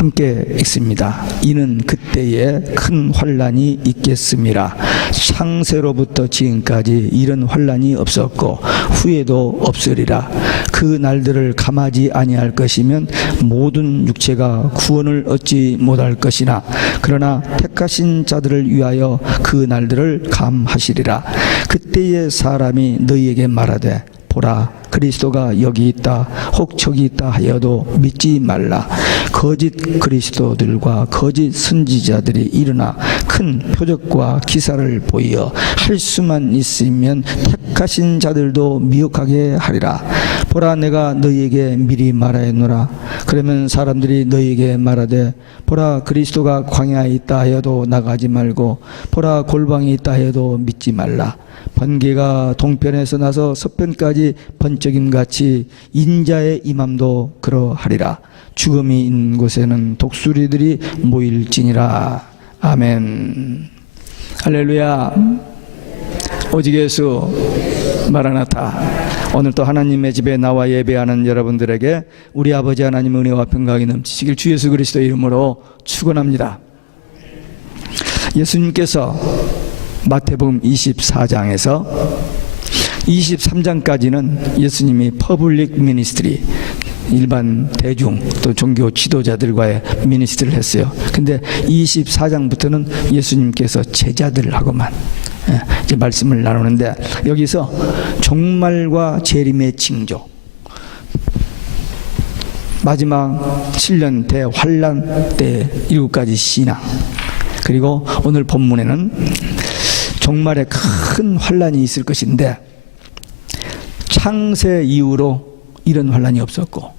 함께 읽습니다. 이는 그때에 큰 환난이 있겠음이라. 창세로부터 지금까지 이런 환난이 없었고 후에도 없으리라. 그 날들을 감하지 아니할 것이면 모든 육체가 구원을 얻지 못할 것이나 그러나 택하신 자들을 위하여 그 날들을 감하시리라. 그때에 사람이 너희에게 말하되 보라, 그리스도가 여기 있다 혹 저기 있다 하여도 믿지 말라. 거짓 그리스도들과 거짓 선지자들이 일어나 큰 표적과 기사를 보이어 할 수만 있으면 택하신 자들도 미혹하게 하리라. 보라, 내가 너희에게 미리 말하였노라. 그러면 사람들이 너희에게 말하되 보라, 그리스도가 광야에 있다 하여도 나가지 말고 보라, 골방에 있다 하여도 믿지 말라. 번개가 동편에서 나서 서편까지 번쩍임 같이 인자의 임함도 그러하리라. 죽음이 있는 곳에는 독수리들이 모일지니라. 아멘. 할렐루야. 오직 예수 마라나타. 오늘 또 하나님의 집에 나와 예배하는 여러분들에게 우리 아버지 하나님 은혜와 평강이 넘치시길 주 예수 그리스도의 이름으로 축원합니다. 예수님께서 마태복음 24장에서 23장까지는 예수님이 퍼블릭 미니스트리, 일반 대중 또 종교 지도자들과의 미니스트리를 했어요. 근데 24장부터는 예수님께서 제자들하고만 이제 말씀을 나누는데, 여기서 종말과 재림의 징조, 마지막 7년 대환란 때 7가지 신앙, 그리고 오늘 본문에는 종말에 큰 환란이 있을 것인데 창세 이후로 이런 환란이 없었고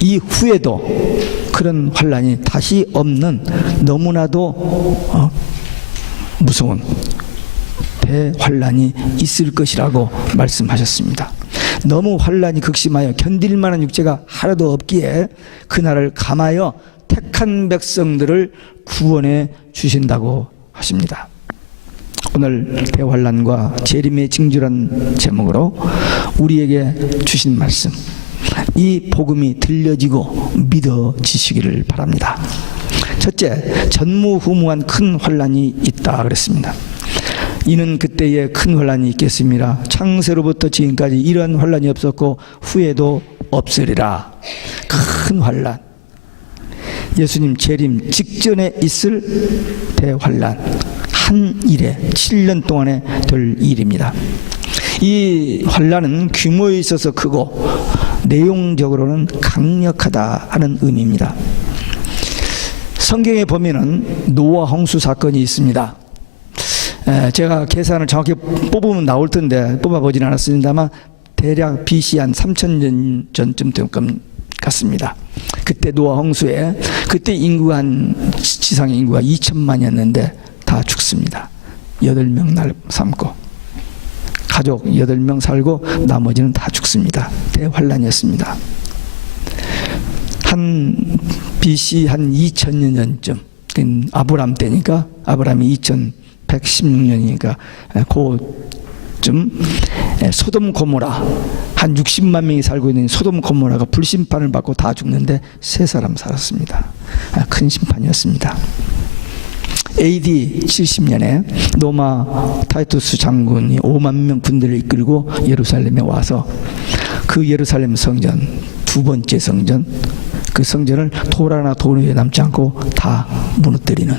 이후에도 그런 환란이 다시 없는 너무나도 무서운 대환란이 있을 것이라고 말씀하셨습니다. 너무 환란이 극심하여 견딜 만한 육체가 하나도 없기에 그날을 감하여 택한 백성들을 구원해 주신다고 하십니다. 오늘 대환란과 재림의 징조란 제목으로 우리에게 주신 말씀, 이 복음이 들려지고 믿어지시기를 바랍니다. 첫째, 전무후무한 큰 환란이 있다 그랬습니다. 이는 그때에 큰 환란이 있겠습니다. 창세로부터 지금까지 이러한 환란이 없었고 후에도 없으리라. 큰 환란, 예수님 재림 직전에 있을 대환란, 한 일에 7년 동안에 될 일입니다. 이 환란은 규모에 있어서 크고 내용적으로는 강력하다 하는 의미입니다. 성경에 보면은 노아 홍수 사건이 있습니다. 제가 계산을 정확히 뽑으면 나올 텐데 뽑아보진 않았습니다만 대략 BC 한 3000년 전쯤 될 것 같습니다. 그때 노아 홍수에 그때 인구가 한 지상의 인구가 2000만이었는데 다 죽습니다. 8명 날 삶고 가족 8명 살고 나머지는 다 죽습니다. 대환란이었습니다. 한 BC 한 2000년 전쯤, 아브람 때니까, 아브람이 2116년이니까 그쯤 소돔 고모라, 한 60만 명이 살고 있는 소돔 고모라가 불심판을 받고 다 죽는데 3사람 살았습니다. 큰 심판이었습니다. AD 70년에 로마 타이투스 장군이 5만 명 군대를 이끌고 예루살렘에 와서 그 예루살렘 성전, 두 번째 성전, 그 성전을 돌 하나 돌 위에 남지 않고 다 무너뜨리는,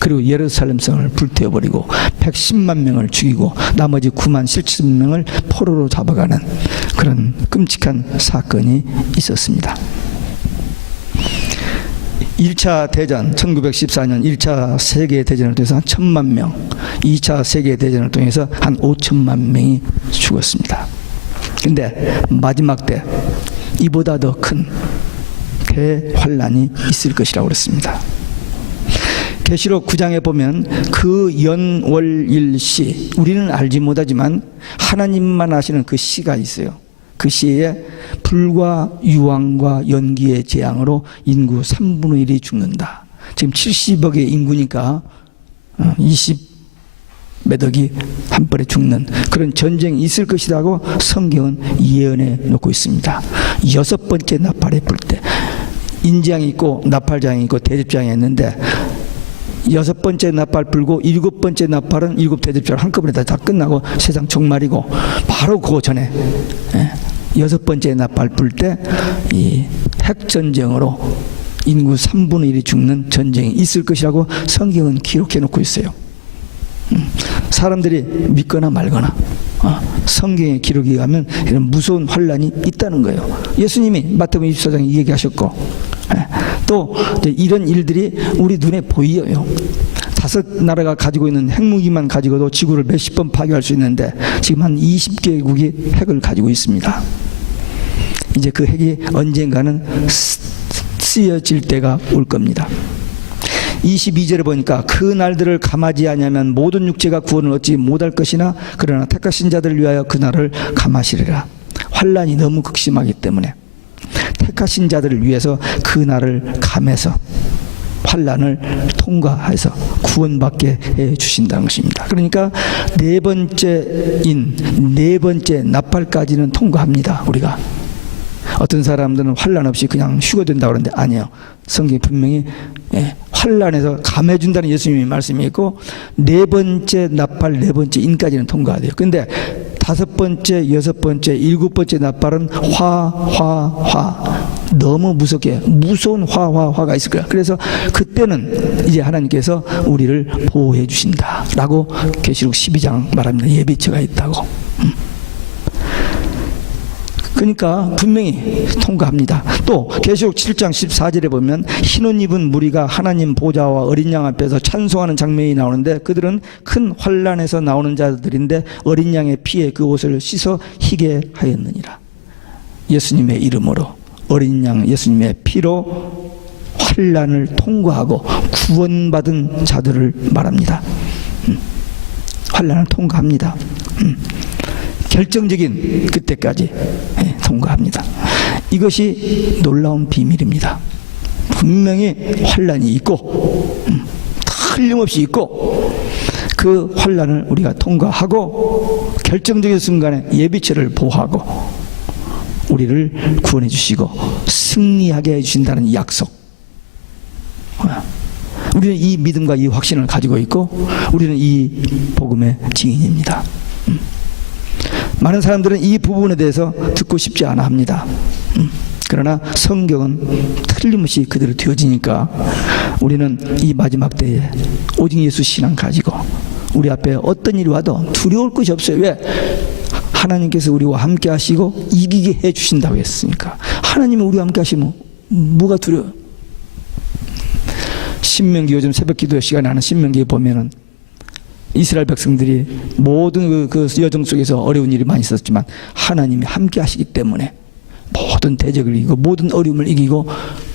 그리고 예루살렘 성을 불태워버리고 110만 명을 죽이고 나머지 9만 7천 명을 포로로 잡아가는 그런 끔찍한 사건이 있었습니다. 1차 대전 1914년 1차 세계대전을 통해서 한 1000만 명, 2차 세계대전을 통해서 한 5천만 명이 죽었습니다. 근데 마지막 때 이보다 더 큰 대환란이 있을 것이라고 그랬습니다. 계시록 9장에 보면 그 연월일시, 우리는 알지 못하지만 하나님만 아시는 그 시가 있어요. 그 시에 불과 유황과 연기의 재앙으로 인구 3분의 1이 죽는다. 지금 70억의 인구니까 20몇 억이 한 번에 죽는 그런 전쟁이 있을 것이라고 성경은 예언해 놓고 있습니다. 6번째 나팔에 불 때 인장이 있고 나팔장이 있고 대접장이 있는데 6번째 나팔 불고 7번째 나팔은 7 대접장을 한꺼번에 다 끝나고 세상 종말이고 바로 그 전에 6번째 나팔 불 때 이 핵전쟁으로 인구 3분의 1이 죽는 전쟁이 있을 것이라고 성경은 기록해 놓고 있어요. 사람들이 믿거나 말거나 성경의 기록에 가면 이런 무서운 환란이 있다는 거예요. 예수님이 마태복음 24장에 얘기하셨고 또 이런 일들이 우리 눈에 보여요. 5 나라가 가지고 있는 핵무기만 가지고도 지구를 몇십 번 파괴할 수 있는데 지금 한 20개국이 핵을 가지고 있습니다. 이제 그 핵이 언젠가는 쓰여질 때가 올 겁니다. 22절에 보니까 그 날들을 감하지 아니하면 모든 육체가 구원을 얻지 못할 것이나 그러나 택하신 자들을 위하여 그 날을 감하시리라. 환란이 너무 극심하기 때문에 택하신 자들을 위해서 그 날을 감해서 환란을 통과해서 구원받게 해 주신다는 것입니다. 그러니까 네 번째 나팔까지는 통과합니다. 우리가 어떤 사람들은 환란 없이 그냥 휴거된다고 그러는데 아니에요. 성경이 분명히 환란에서 감해준다는 예수님의 말씀이 있고 4번째 나팔 4번째 인까지는 통과가 돼요. 근데 5번째, 6번째, 7번째 나팔은 화 너무 무섭게 무서운 화가 있을 거야. 그래서 그때는 이제 하나님께서 우리를 보호해 주신다라고 계시록 12장 말합니다. 예비처가 있다고. 그러니까 분명히 통과합니다. 또 계시록 7장 14절에 보면 흰옷 입은 무리가 하나님 보좌와 어린 양 앞에서 찬송하는 장면이 나오는데 그들은 큰 환란에서 나오는 자들인데 어린 양의 피에 그 옷을 씻어 희게 하였느니라. 예수님의 이름으로 어린 양 예수님의 피로 환란을 통과하고 구원받은 자들을 말합니다. 환란을 통과합니다. 결정적인 그때까지 통과합니다. 이것이 놀라운 비밀입니다. 분명히 환란이 있고 틀림없이 있고 그 환란을 우리가 통과하고 결정적인 순간에 예비처를 보호하고 우리를 구원해 주시고 승리하게 해 주신다는 약속. 우리는 이 믿음과 이 확신을 가지고 있고 우리는 이 복음의 증인입니다. 많은 사람들은 이 부분에 대해서 듣고 싶지 않아 합니다. 그러나 성경은 틀림없이 그대로 되어지니까 우리는 이 마지막 때에 오직 예수 신앙 가지고 우리 앞에 어떤 일이 와도 두려울 것이 없어요. 왜? 하나님께서 우리와 함께 하시고 이기게 해 주신다고 했으니까. 하나님이 우리와 함께 하시면 뭐가 두려워요? 신명기, 요즘 새벽 기도 시간에 하는 신명기에 보면은 이스라엘 백성들이 모든 그 여정 속에서 어려운 일이 많이 있었지만 하나님이 함께 하시기 때문에 모든 대적을 이기고 모든 어려움을 이기고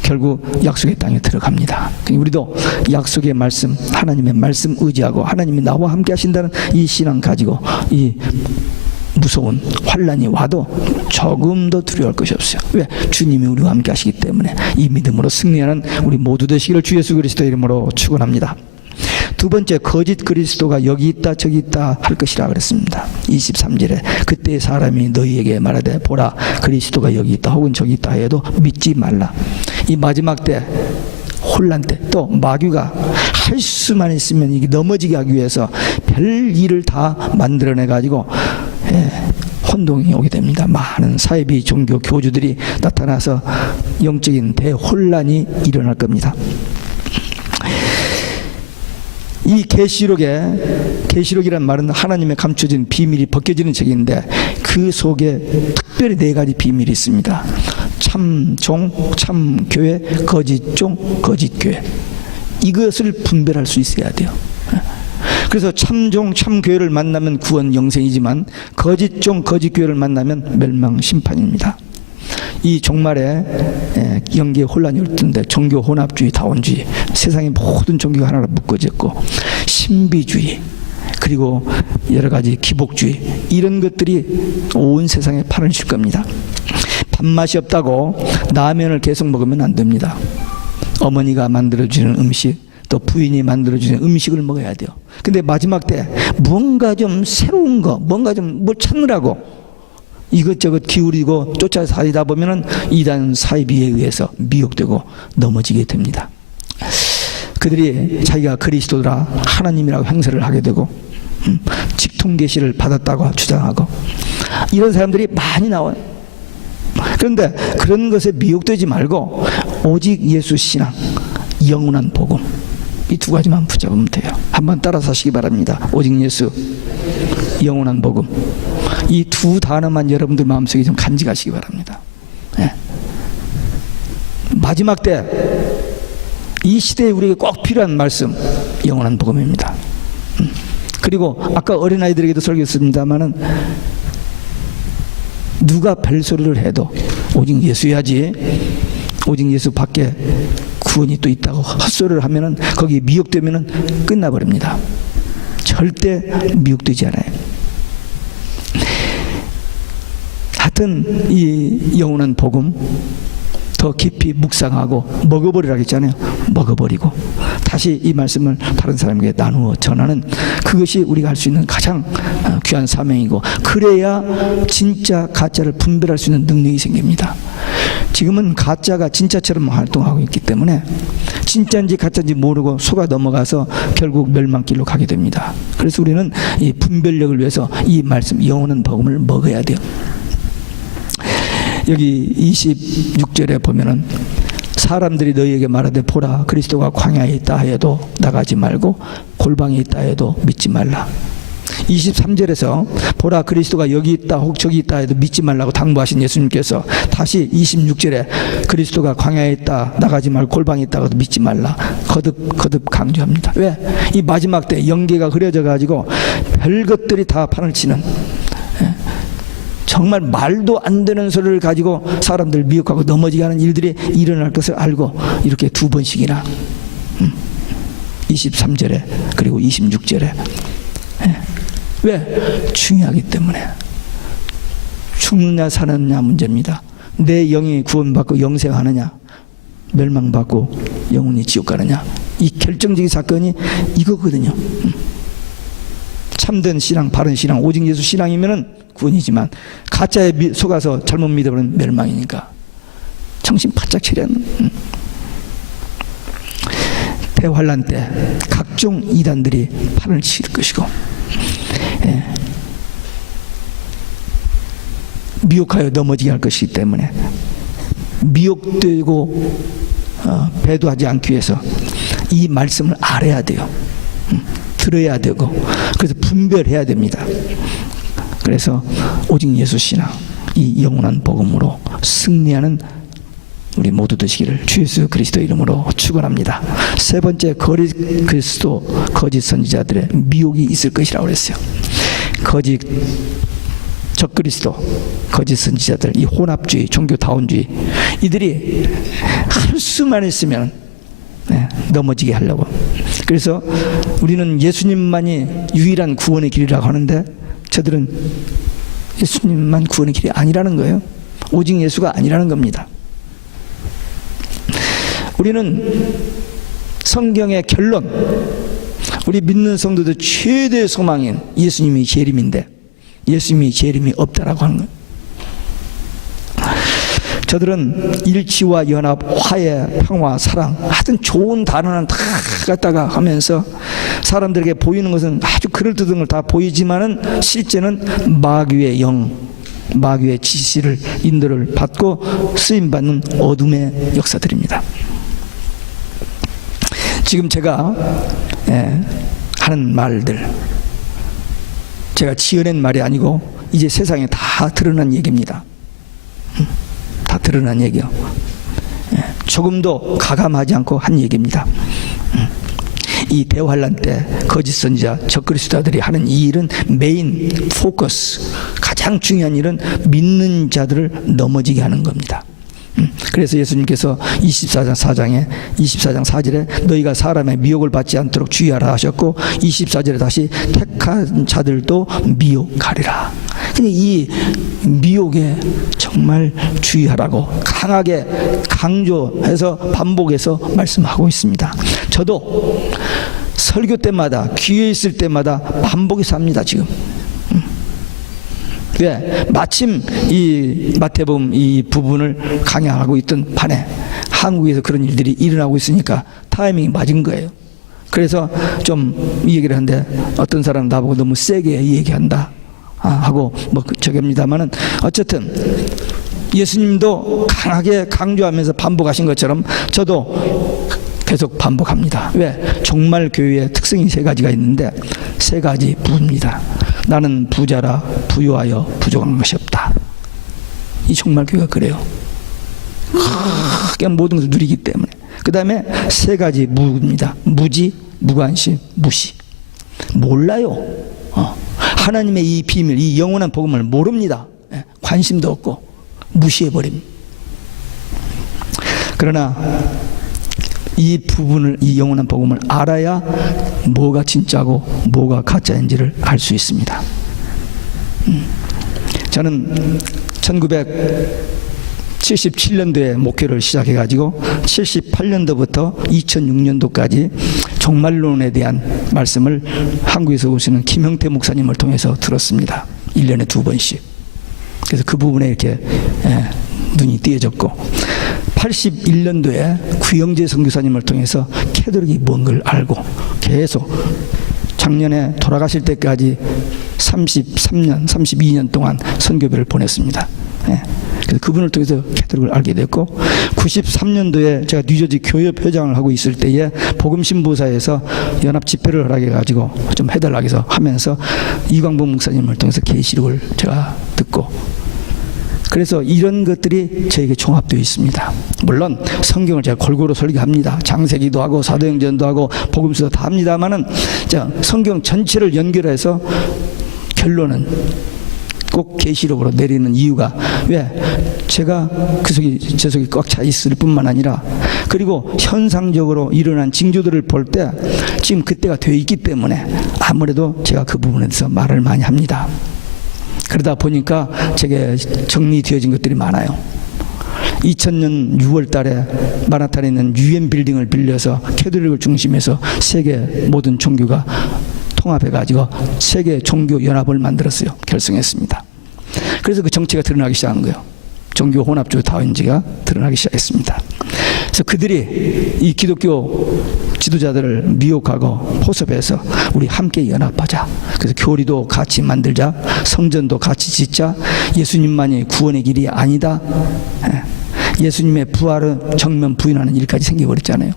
결국 약속의 땅에 들어갑니다. 우리도 약속의 말씀, 하나님의 말씀 의지하고 하나님이 나와 함께 하신다는 이 신앙 가지고 이 무서운 환란이 와도 조금도 두려워할 것이 없어요. 왜? 주님이 우리와 함께 하시기 때문에 이 믿음으로 승리하는 우리 모두 되시기를 주 예수 그리스도의 이름으로 축원합니다. 두 번째, 거짓 그리스도가 여기 있다 저기 있다 할 것이라 그랬습니다. 23절에 그때 사람이 너희에게 말하되 보라 그리스도가 여기 있다 혹은 저기 있다 해도 믿지 말라. 이 마지막 때 혼란 때 또 마귀가 할 수만 있으면 이게 넘어지게 하기 위해서 별 일을 다 만들어내 가지고 혼동이 오게 됩니다. 많은 사이비 종교 교주들이 나타나서 영적인 대혼란이 일어날 겁니다. 이 계시록이란 말은 하나님의 감춰진 비밀이 벗겨지는 책인데 그 속에 특별히 4가지 비밀이 있습니다. 참종, 참교회, 거짓종, 거짓교회. 이것을 분별할 수 있어야 돼요. 그래서 참종, 참교회를 만나면 구원 영생이지만 거짓종, 거짓교회를 만나면 멸망 심판입니다. 이 종말에 영계 혼란이 올 텐데 종교 혼합주의, 다원주의, 세상의 모든 종교가 하나로 묶어졌고 신비주의 그리고 여러 가지 기복주의 이런 것들이 온 세상에 판을 칠 겁니다. 밥맛이 없다고 라면을 계속 먹으면 안 됩니다. 어머니가 만들어주는 음식 또 부인이 만들어주는 음식을 먹어야 돼요. 근데 마지막 때 뭔가 좀 새로운 거 뭔가 좀 뭘 찾느라고 이것저것 기울이고 쫓아다니다 보면은 이단 사이비에 의해서 미혹되고 넘어지게 됩니다. 그들이 자기가 그리스도라 하나님이라고 행세를 하게 되고 직통 계시를 받았다고 주장하고 이런 사람들이 많이 나와요. 그런데 그런 것에 미혹되지 말고 오직 예수 신앙, 영원한 복음, 이 두 가지만 붙잡으면 돼요. 한번 따라서 하시기 바랍니다. 오직 예수, 영원한 복음. 이 두 단어만 여러분들 마음속에 좀 간직하시기 바랍니다. 네. 마지막 때 이 시대에 우리에게 꼭 필요한 말씀, 영원한 복음입니다. 그리고 아까 어린아이들에게도 설교했습니다마는 누가 벨소리를 해도 오직 예수야지, 오직 예수 밖에 구원이 또 있다고 헛소리를 하면은 거기에 미혹되면은 끝나버립니다. 절대 미혹되지 않아요. 하여튼 이 영원한 복음 더 깊이 묵상하고 먹어버리라고 했잖아요. 먹어버리고 다시 이 말씀을 다른 사람에게 나누어 전하는 그것이 우리가 할 수 있는 가장 귀한 사명이고, 그래야 진짜 가짜를 분별할 수 있는 능력이 생깁니다. 지금은 가짜가 진짜처럼 활동하고 있기 때문에 진짜인지 가짜인지 모르고 속아 넘어가서 결국 멸망길로 가게 됩니다. 그래서 우리는 이 분별력을 위해서 이 말씀, 영원한 복음을 먹어야 돼요. 여기 26절에 보면은 사람들이 너희에게 말하되 보라 그리스도가 광야에 있다 해도 나가지 말고 골방에 있다 해도 믿지 말라. 23절에서 보라 그리스도가 여기 있다 혹 저기 있다 해도 믿지 말라고 당부하신 예수님께서 다시 26절에 그리스도가 광야에 있다 나가지 말고 골방에 있다 해도 믿지 말라 거듭 강조합니다. 왜? 이 마지막 때 영계가 흐려져 가지고 별것들이 다 판을 치는, 정말 말도 안 되는 소리를 가지고 사람들 미혹하고 넘어지게 하는 일들이 일어날 것을 알고 이렇게 두 번씩이나 23절에 그리고 26절에 왜? 중요하기 때문에. 죽느냐 사느냐 문제입니다. 내 영이 구원받고 영생하느냐 멸망받고 영원히 지옥 가느냐, 이 결정적인 사건이 이거거든요. 참된 신앙, 바른 신앙, 오직 예수 신앙이면은 구원이지만 가짜에 속아서 잘못 믿어버리면 멸망이니까 정신 바짝 차려야 하는. 대환란 때 각종 이단들이 판을 칠 것이고, 미혹하여 넘어지게 할 것이기 때문에 미혹되고 배도하지 않기 위해서 이 말씀을 알아야 돼요. 들어야 되고, 그래서 분별해야 됩니다. 그래서 오직 예수 신앙, 이 영원한 복음으로 승리하는 우리 모두 되시기를 주 예수 그리스도 이름으로 축원합니다. 세 번째, 그리스도 거짓 선지자들의 미혹이 있을 것이라고 그랬어요. 적그리스도 거짓 선지자들, 이 혼합주의, 종교다운주의, 이들이 할 수만 있으면 넘어지게 하려고. 그래서 우리는 예수님만이 유일한 구원의 길이라고 하는데 저들은 예수님만 구원의 길이 아니라는 거예요. 오직 예수가 아니라는 겁니다. 우리는 성경의 결론, 우리 믿는 성도들 최대의 소망인 예수님이 재림인데 예수님이 재림이 없다라고 하는 거예요. 저들은 일치와 연합, 화해, 평화, 사랑, 하여튼 좋은 단어는 다 갖다가 하면서 사람들에게 보이는 것은 아주 그럴듯한 걸 다 보이지만은 실제는 마귀의 영, 마귀의 지시를, 인도를 받고 쓰임받는 어둠의 역사들입니다. 지금 제가 하는 말들, 제가 지어낸 말이 아니고 이제 세상에 다 드러난 얘기입니다. 다 드러난 얘기요. 조금도 가감하지 않고 한 얘기입니다. 이 대환란 때 거짓 선지자, 적그리스도들이 하는 이 일은 메인 포커스, 가장 중요한 일은 믿는 자들을 넘어지게 하는 겁니다. 그래서 예수님께서 24장 4절에 너희가 사람의 미혹을 받지 않도록 주의하라 하셨고 24절에 다시 택한 자들도 미혹하리라. 이 미혹에 정말 주의하라고 강하게 강조해서 반복해서 말씀하고 있습니다. 저도 설교 때마다 기회 있을 때마다 반복해서 합니다. 지금 왜? 마침 이 마태복음 이 부분을 강양하고 있던 판에 한국에서 그런 일들이 일어나고 있으니까 타이밍이 맞은 거예요. 그래서 좀 이 얘기를 하는데 어떤 사람은 나보고 너무 세게 이 얘기한다 하고 뭐 저깁니다만은 어쨌든 예수님도 강하게 강조하면서 반복하신 것처럼 저도 계속 반복합니다. 왜? 종말 교회의 특성이 세 가지가 있는데 세 가지 부입니다. 나는 부자라 부유하여 부족한 것이 없다. 이 종말 교회가 그래요. 그냥 모든 것을 누리기 때문에. 그 다음에 세 가지 무입니다. 무지, 무관심, 무시. 몰라요. 하나님의 이 비밀, 이 영원한 복음을 모릅니다. 관심도 없고 무시해버립니다. 그러나 이 부분을, 이 영원한 복음을 알아야 뭐가 진짜고 뭐가 가짜인지를 알 수 있습니다. 저는 1977년도에 목회를 시작해가지고 78년도부터 2006년도까지 종말론에 대한 말씀을 한국에서 오시는 김형태 목사님을 통해서 들었습니다. 1년에 2번씩. 그래서 그 부분에 이렇게 눈이 띄어졌고 81년도에 구영재 선교사님을 통해서 캐톨릭이 뭔 걸 알고 계속 작년에 돌아가실 때까지 33년, 32년 동안 선교배를 보냈습니다. 그래서 그분을 통해서 캐톨릭을 알게 됐고 93년도에 제가 뉴저지 교협 회장을 하고 있을 때에 복음신보사에서 연합 집회를 하게 해가지고 좀 해달라고 해서 하면서 이광복 목사님을 통해서 계시록을 제가 듣고 그래서 이런 것들이 저에게 종합되어 있습니다. 물론 성경을 제가 골고루 설교합니다. 장세기도 하고 사도행전도 하고 복음서도 다 합니다만은 성경 전체를 연결해서 결론은 꼭 계시록으로 내리는 이유가 왜? 제가 그 속이 제 속이 꽉 차 있을 뿐만 아니라 그리고 현상적으로 일어난 징조들을 볼 때 지금 그때가 되어 있기 때문에 아무래도 제가 그 부분에 대해서 말을 많이 합니다. 그러다 보니까 제게 정리되어진 것들이 많아요. 2000년 6월 달에 마나탄에 있는 UN 빌딩을 빌려서 캐톨릭을 중심해서 세계 모든 종교가 통합해가지고 세계 종교 연합을 만들었어요. 결성했습니다. 그래서 그 정체가 드러나기 시작한 거예요. 종교 혼합주의 다윈지가 드러나기 시작했습니다. 그래서 그들이 이 기독교 지도자들을 미혹하고 포섭해서 우리 함께 연합하자. 그래서 교리도 같이 만들자. 성전도 같이 짓자. 예수님만이 구원의 길이 아니다. 예수님의 부활은 정면 부인하는 일까지 생겨버렸잖아요.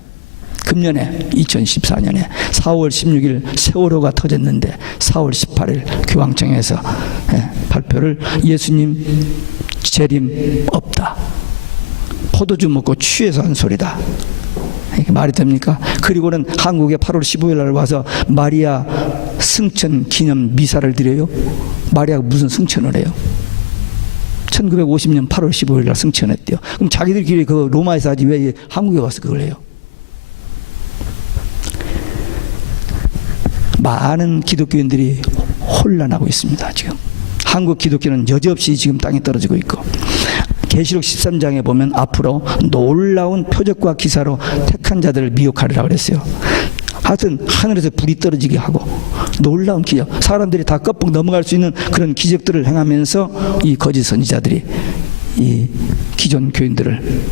금년에 2014년에 4월 16일 세월호가 터졌는데 4월 18일 교황청에서 발표를 예수님 재림 없다. 포도주 먹고 취해서 한 소리다. 이게 말이 됩니까? 그리고는 한국에 8월 15일 날 와서 마리아 승천 기념 미사를 드려요. 마리아가 무슨 승천을 해요? 1950년 8월 15일 날 승천했대요. 그럼 자기들끼리 그 로마에서 하지 왜 한국에 와서 그걸 해요? 많은 기독교인들이 혼란하고 있습니다. 지금 한국 기독교는 여지없이 지금 땅에 떨어지고 있고 계시록 13장에 보면 앞으로 놀라운 표적과 기사로 택한 자들을 미혹하리라 그랬어요. 하여튼 하늘에서 불이 떨어지게 하고 놀라운 기적, 사람들이 다 껍벅 넘어갈 수 있는 그런 기적들을 행하면서 이 거짓 선지자들이 이 기존 교인들을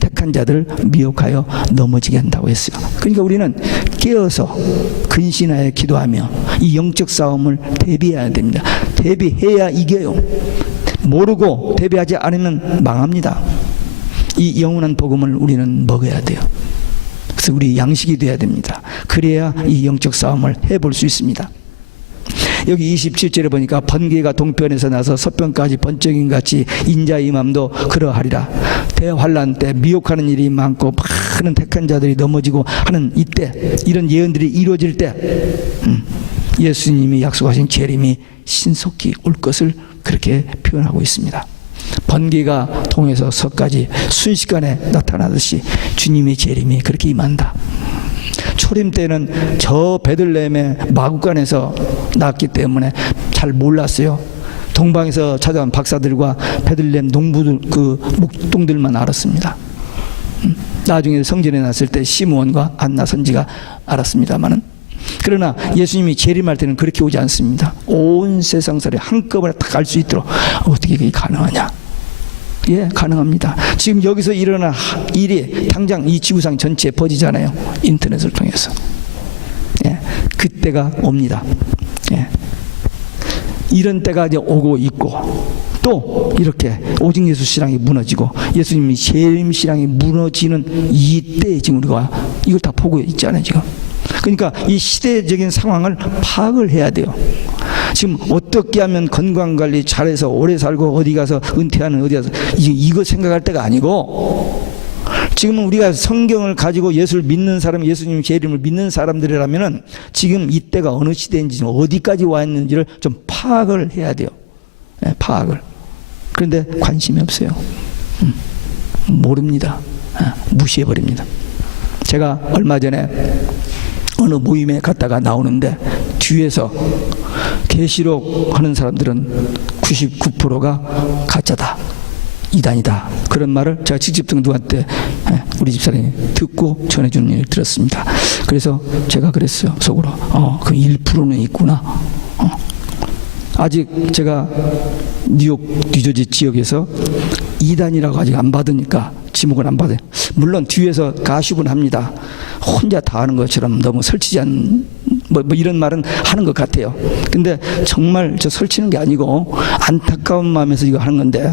택한 자들을 미혹하여 넘어지게 한다고 했어요. 그러니까 우리는 깨어서 근신하여 기도하며 이 영적 싸움을 대비해야 됩니다. 대비해야 이겨요. 모르고 대비하지 않으면 망합니다. 이 영원한 복음을 우리는 먹어야 돼요. 그래서 우리 양식이 돼야 됩니다. 그래야 이 영적 싸움을 해볼 수 있습니다. 여기 27절에 보니까 번개가 동편에서 나서 서편까지 번쩍임 같이 인자의 맘도 그러하리라. 대환란 때 미혹하는 일이 많고 많은 택한 자들이 넘어지고 하는 이때 이런 예언들이 이루어질 때 예수님이 약속하신 재림이 신속히 올 것을 그렇게 표현하고 있습니다. 번개가 동에서 서까지 순식간에 나타나듯이 주님의 재림이 그렇게 임한다. 초림 때는 저 베들레헴의 마구간에서 낳았기 때문에 잘 몰랐어요. 동방에서 찾아온 박사들과 베들레헴 농부들 그 목동들만 알았습니다. 나중에 성전에 났을 때 시므온과 안나 선지가 알았습니다만은 그러나 예수님이 재림할 때는 그렇게 오지 않습니다. 온 세상 사람이 한꺼번에 딱 알 수 있도록. 어떻게 그게 가능하냐? 예, 가능합니다. 지금 여기서 일어난 일이 당장 이 지구상 전체에 퍼지잖아요. 인터넷을 통해서. 예, 그때가 옵니다. 예. 이런 때가 이제 오고 있고, 또 이렇게 오직 예수 신앙이 무너지고 예수님이 재림 신앙이 무너지는 이때 지금 우리가 이걸 다 보고 있잖아요, 지금. 그러니까 이 시대적인 상황을 파악을 해야 돼요. 지금 어떻게 하면 건강관리 잘해서 오래 살고 어디 가서 은퇴하는 어디 가서 이거 생각할 때가 아니고, 지금은 우리가 성경을 가지고 예수를 믿는 사람, 예수님 재림을 믿는 사람들이라면은 지금 이때가 어느 시대인지 어디까지 와 있는지를 좀 파악을 해야 돼요. 네, 파악을. 그런데 관심이 없어요. 모릅니다. 무시해버립니다. 제가 얼마 전에 어느 모임에 갔다가 나오는데 뒤에서 계시록 하는 사람들은 99%가 가짜다, 이단이다, 그런 말을 제가 직접 누구한테 우리 집사람이 듣고 전해주는 일을 들었습니다. 그래서 제가 그랬어요, 속으로. 그 1%는 있구나. 아직 제가 뉴욕 뉴저지 지역에서 이단이라고 아직 안 받으니까, 지목을 안 받아요. 물론 뒤에서 가십은 합니다. 혼자 다 하는 것처럼 너무 설치지 않는 뭐 이런 말은 하는 것 같아요. 근데 정말 저 설치는 게 아니고 안타까운 마음에서 이거 하는 건데,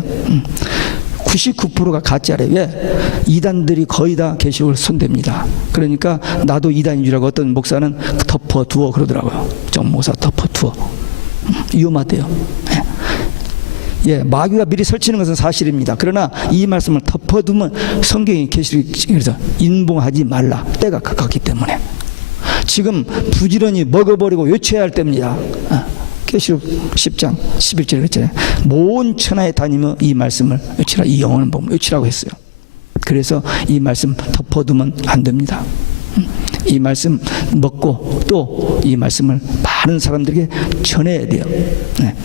99%가 가짜래요. 왜? 이단들이 거의 다 계시록을 손댑니다. 그러니까 나도 이단인 줄 알고 어떤 목사는 덮어두어 그러더라고요. 정목사 덮어두어. 위험하대요. 예, 마귀가 미리 설치는 것은 사실입니다. 그러나 이 말씀을 덮어두면 성경이 계시록에서 인봉하지 말라. 때가 가깝기 때문에. 지금 부지런히 먹어버리고 외쳐야 할 때입니다. 계시록 10장 11절에 그랬잖아요. 모은 천하에 다니며 이 말씀을 외치라. 이 영혼을 보면 외치라고 했어요. 그래서 이 말씀 덮어두면 안 됩니다. 이 말씀 먹고 또 이 말씀을 많은 사람들에게 전해야 돼요. 네.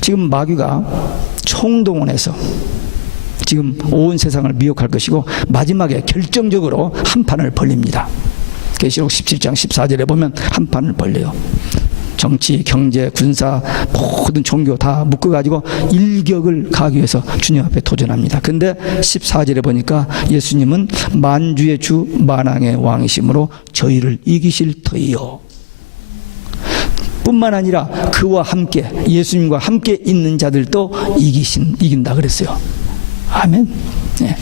지금 마귀가 총동원해서 지금 온 세상을 미혹할 것이고 마지막에 결정적으로 한 판을 벌립니다. 계시록 17장 14절에 보면 한 판을 벌려요. 정치, 경제, 군사, 모든 종교 다 묶어가지고 일격을 가기 위해서 주님 앞에 도전합니다. 근데 14절에 보니까 예수님은 만주의 주 만왕의 왕이심으로 저희를 이기실 터이요. 뿐만 아니라 그와 함께, 예수님과 함께 있는 자들도 이긴다 그랬어요. 아멘. 네.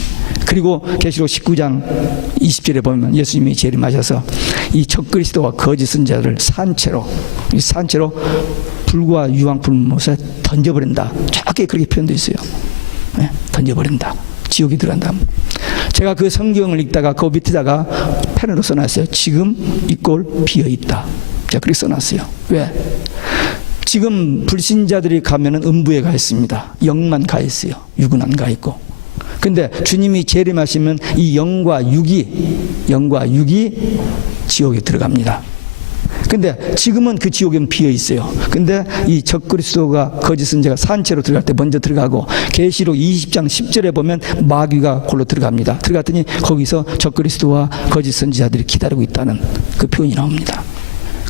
그리고 계시록 19장 20절에 보면 예수님이 재림하셔서 이 적그리스도와 거짓 선지자를 산채로 불과 유황불못에 던져버린다. 정확히 그렇게 표현되어 있어요. 네, 던져버린다. 지옥에 들어간다. 제가 그 성경을 읽다가 그 밑에다가 펜으로 써놨어요. 지금 이 꼴 비어있다. 제가 그렇게 써놨어요. 왜? 지금 불신자들이 가면은 음부에 가 있습니다. 영만 가 있어요. 육은 안 가 있고. 근데 주님이 재림하시면 이 영과 육이 지옥에 들어갑니다. 근데 지금은 그 지옥에는 비어 있어요. 근데 이 적그리스도가 거짓 선지자가 산채로 들어갈 때 먼저 들어가고, 계시록 20장 10절에 보면 마귀가 골로 들어갑니다. 들어갔더니 거기서 적그리스도와 거짓 선지자들이 기다리고 있다는 그 표현이 나옵니다.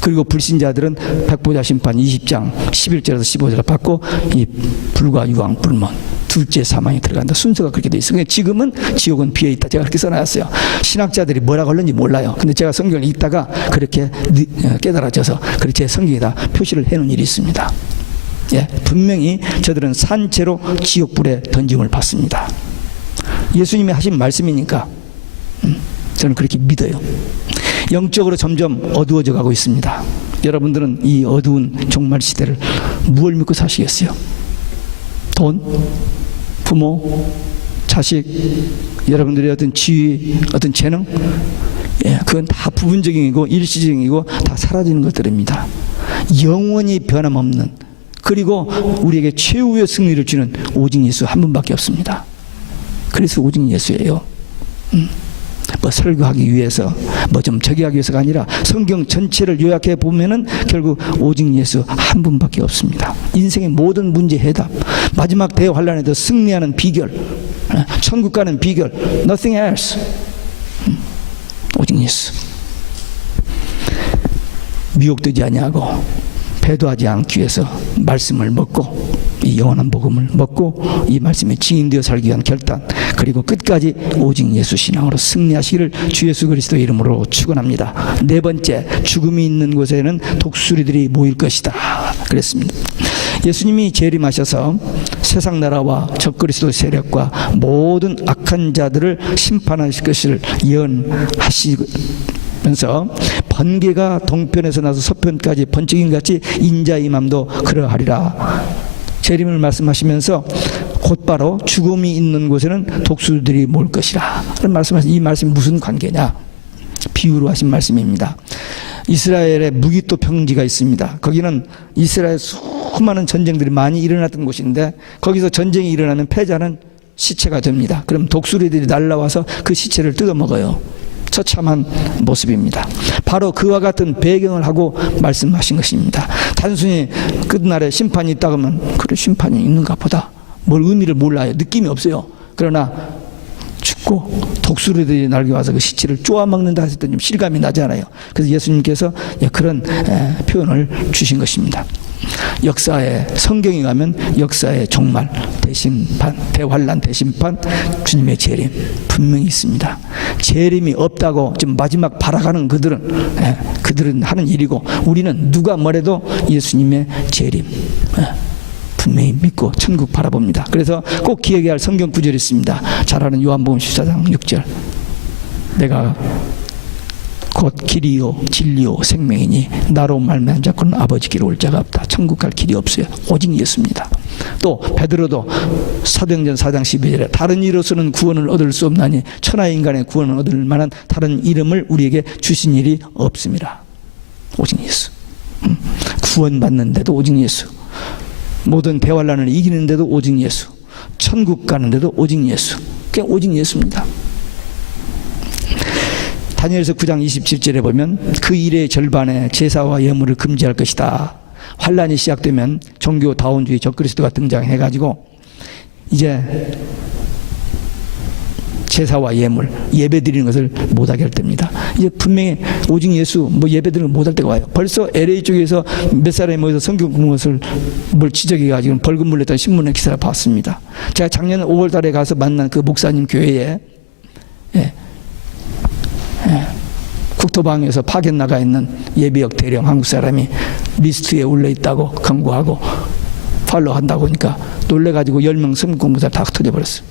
그리고 불신자들은 백보자 심판 20장 11절에서 15절을 받고 이 불과 유황 불못 둘째 사망에 들어간다. 순서가 그렇게 돼 있어요. 지금은 지옥은 비어있다. 제가 그렇게 써놨어요. 신학자들이 뭐라고 하는지 몰라요. 근데 제가 성경을 읽다가 그렇게 깨달아져서 그렇게 성경에다 표시를 해놓은 일이 있습니다. 예, 분명히 저들은 산채로 지옥불에 던짐을 받습니다. 예수님이 하신 말씀이니까 저는 그렇게 믿어요. 영적으로 점점 어두워져 가고 있습니다. 여러분들은 이 어두운 종말 시대를 무엇을 믿고 사시겠어요? 돈? 부모? 자식? 여러분들의 어떤 지위? 어떤 재능? 예, 그건 다 부분적이고 일시적이고 다 사라지는 것들입니다. 영원히 변함없는, 그리고 우리에게 최후의 승리를 주는 오직 예수 한 분밖에 없습니다. 그래서 오직 예수예요. 뭐 설교하기 위해서 뭐 좀 저기 하기 위해서가 아니라 성경 전체를 요약해 보면은 결국 오직 예수 한 분밖에 없습니다. 인생의 모든 문제 해답, 마지막 대환란에도 승리하는 비결, 천국 가는 비결, nothing else. 오직 예수. 미혹되지 아니하고 배도하지 않기 위해서 말씀을 먹고 이 영원한 복음을 먹고 이 말씀에 증인되어 살기 위한 결단, 그리고 끝까지 오직 예수 신앙으로 승리하시기를 주 예수 그리스도 이름으로 축원합니다. 네 번째, 죽음이 있는 곳에는 독수리들이 모일 것이다 그랬습니다. 예수님이 재림하셔서 세상 나라와 적그리스도 세력과 모든 악한 자들을 심판하실 것을 예언하시면서 번개가 동편에서 나서 서편까지 번쩍임 같이 인자의 맘도 그러하리라. 재림을 말씀하시면서 곧바로 죽음이 있는 곳에는 독수리들이 모을 것이라 말씀하신 이 말씀이 무슨 관계냐? 비유로 하신 말씀입니다. 이스라엘에 무기토 평지가 있습니다. 거기는 이스라엘 수많은 전쟁들이 많이 일어났던 곳인데 거기서 전쟁이 일어나면 패자는 시체가 됩니다. 그럼 독수리들이 날라와서 그 시체를 뜯어먹어요. 처참한 모습입니다. 바로 그와 같은 배경을 하고 말씀하신 것입니다. 단순히 끝날에 심판이 있다 그러면 그래 심판이 있는가 보다 뭘 의미를 몰라요. 느낌이 없어요. 그러나 죽고 독수리들이 날개와서 그 시체를 쪼아먹는다 했을 때 좀 실감이 나잖아요. 그래서 예수님께서 그런 표현을 주신 것입니다. 역사에 성경에 가면 역사의 종말, 대심판, 대환란 대심판, 주님의 재림 분명히 있습니다. 재림이 없다고 지금 마지막 바라가는 그들은 하는 일이고 우리는 누가 뭐래도 예수님의 재림 분명히 믿고 천국 바라봅니다. 그래서 꼭 기억해야 할 성경 구절이 있습니다. 잘 아는 요한복음 14장 6절, 내가 곧 길이요 진리요 생명이니 나로 말미암아 자꾸는 아버지께로 올 자가 없다. 천국 갈 길이 없어요. 오직 예수입니다. 또 베드로도 사도행전 4장 12절에 다른 이로서는 구원을 얻을 수 없나니 천하의 인간의 구원을 얻을 만한 다른 이름을 우리에게 주신 일이 없습니다. 오직 예수. 구원받는데도 오직 예수. 모든 대환란을 이기는데도 오직 예수. 천국 가는데도 오직 예수. 그냥 오직 예수입니다. 다니엘서 9장 27절에 보면 그 일의 절반에 제사와 예물을 금지할 것이다. 환란이 시작되면 종교 다원주의 적그리스도가 등장해가지고 이제 제사와 예물, 예배 드리는 것을 못하게 할 때입니다. 이제 분명히 오직 예수 예배 드리는 걸 못할 때가 와요. 벌써 LA 쪽에서 몇 사람이 모여서 성경 공부한 것을 뭘 지적해가지고 벌금 물렸다는 신문의 기사를 봤습니다. 제가 작년 5월 달에 가서 만난 그 목사님 교회에 국토방에서 파견 나가 있는 예비역 대령 한국 사람이 리스트에 올려 있다고 경고하고 팔로우 한다고 하니까 놀래가지고 10명 성경 공부자 다 터져버렸어요.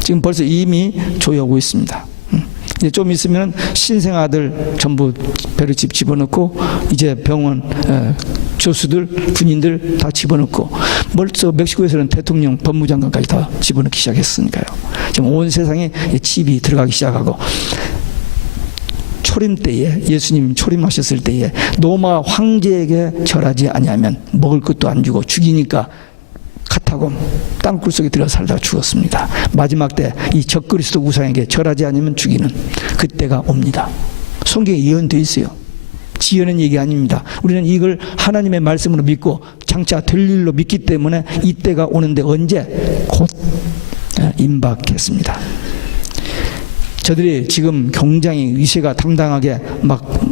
지금 벌써 이미 조여오고 있습니다. 이제 좀 있으면 신생아들 전부 배려집 집어넣고 이제 병원 교수들 군인들 다 집어넣고 벌써 멕시코에서는 대통령 법무장관까지 다 집어넣기 시작했으니까요. 지금 온 세상에 칩이 들어가기 시작하고 초림 때에 예수님 초림하셨을 때에 로마 황제에게 절하지 아니하면 먹을 것도 안 주고 죽이니까 카타곰 땅굴 속에 들어 살다가 죽었습니다. 마지막 때 이 적그리스도 우상에게 절하지 않으면 죽이는 그때가 옵니다. 성경에 예언되어 있어요. 지어낸 얘기 아닙니다. 우리는 이걸 하나님의 말씀으로 믿고 장차 될 일로 믿기 때문에 이때가 오는데 언제? 곧 임박했습니다. 저들이 지금 굉장히 위세가 당당하게 막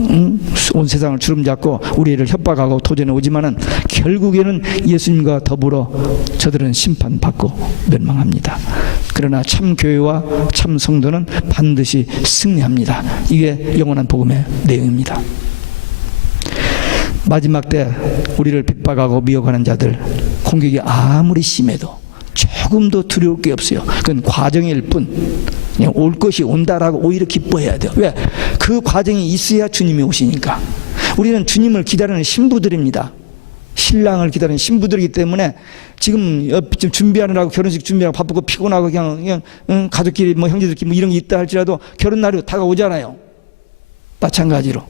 온 세상을 주름잡고 우리를 협박하고 도전해 오지만은 결국에는 예수님과 더불어 저들은 심판받고 멸망합니다. 그러나 참 교회와 참 성도는 반드시 승리합니다. 이게 영원한 복음의 내용입니다. 마지막 때 우리를 핍박하고 미혹하는 자들 공격이 아무리 심해도 조금도 두려울 게 없어요. 그건 과정일 뿐. 그냥 올 것이 온다라고 오히려 기뻐해야 돼요. 왜? 그 과정이 있어야 주님이 오시니까. 우리는 주님을 기다리는 신부들입니다. 신랑을 기다리는 신부들이기 때문에 지금 준비하느라고 결혼식 준비하고 바쁘고 피곤하고 그냥 가족끼리 형제들끼리 이런 게 있다 할지라도 결혼날이 다가오잖아요. 마찬가지로.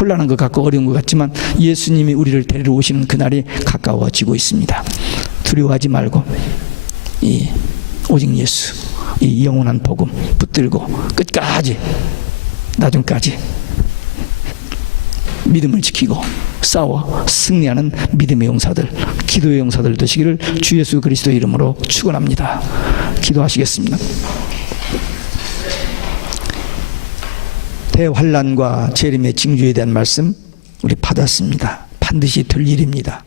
혼란한 것 같고 어려운 것 같지만 예수님이 우리를 데리러 오시는 그날이 가까워지고 있습니다. 두려워하지 말고 오직 예수, 이 영원한 복음 붙들고 끝까지 나중까지 믿음을 지키고 싸워 승리하는 믿음의 용사들, 기도의 용사들 되시기를 주 예수 그리스도 이름으로 축원합니다. 기도하시겠습니다. 대환란과 재림의 징조에 대한 말씀 우리 받았습니다. 반드시 될 일입니다.